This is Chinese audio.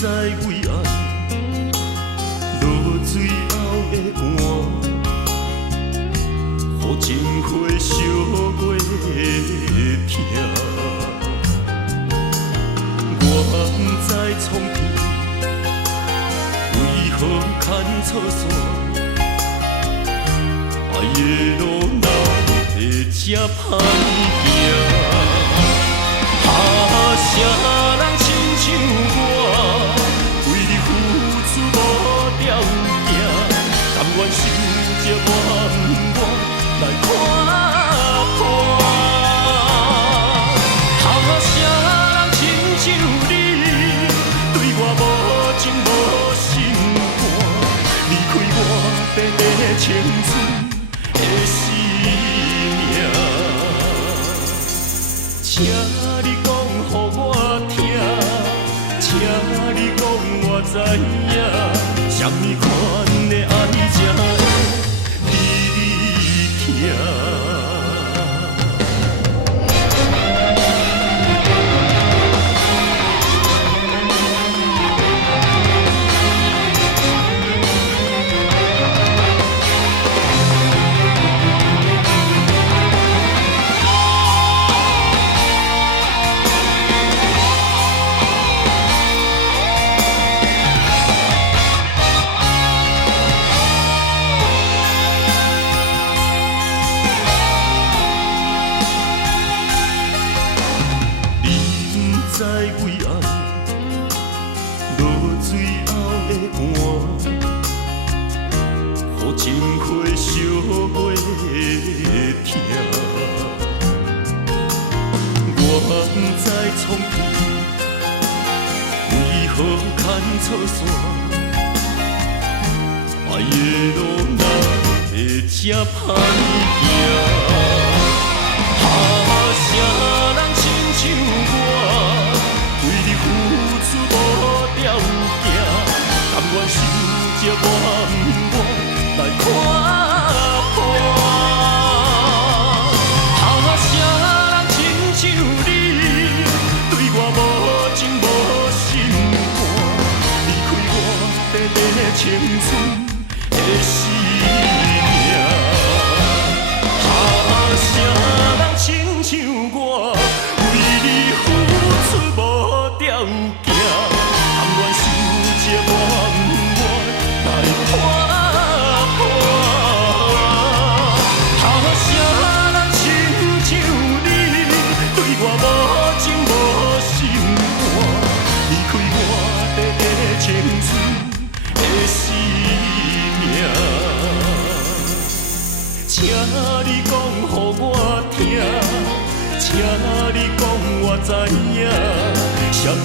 知为爱落水后的汗，予情花烧过痛。我不知苍天为何牵错线，爱的路哪会这歹行？啥人亲像我，为你付出无条件，甘愿受这万我来看破。啥人亲像你，对我无情无心肝，离开我变的青春的生命，请你讲。予我听，请你讲我知影，什么款的爱才会比你疼？知为爱落水后的汗，予情花烧过痛。我不知苍天为何牵错线，爱的路哪会这歹行？啥人亲像我？为你付出无条件，甘愿受这万我来看破。啥人亲像你，对我无情无心肝，离开我短短青春的生命。啥人亲像我？为你付出无条件，甘愿受这万我来看破。啥人亲像你，对我无情无心肝，离开我短短青春的生命。请你讲予我听，请你讲我知影，什么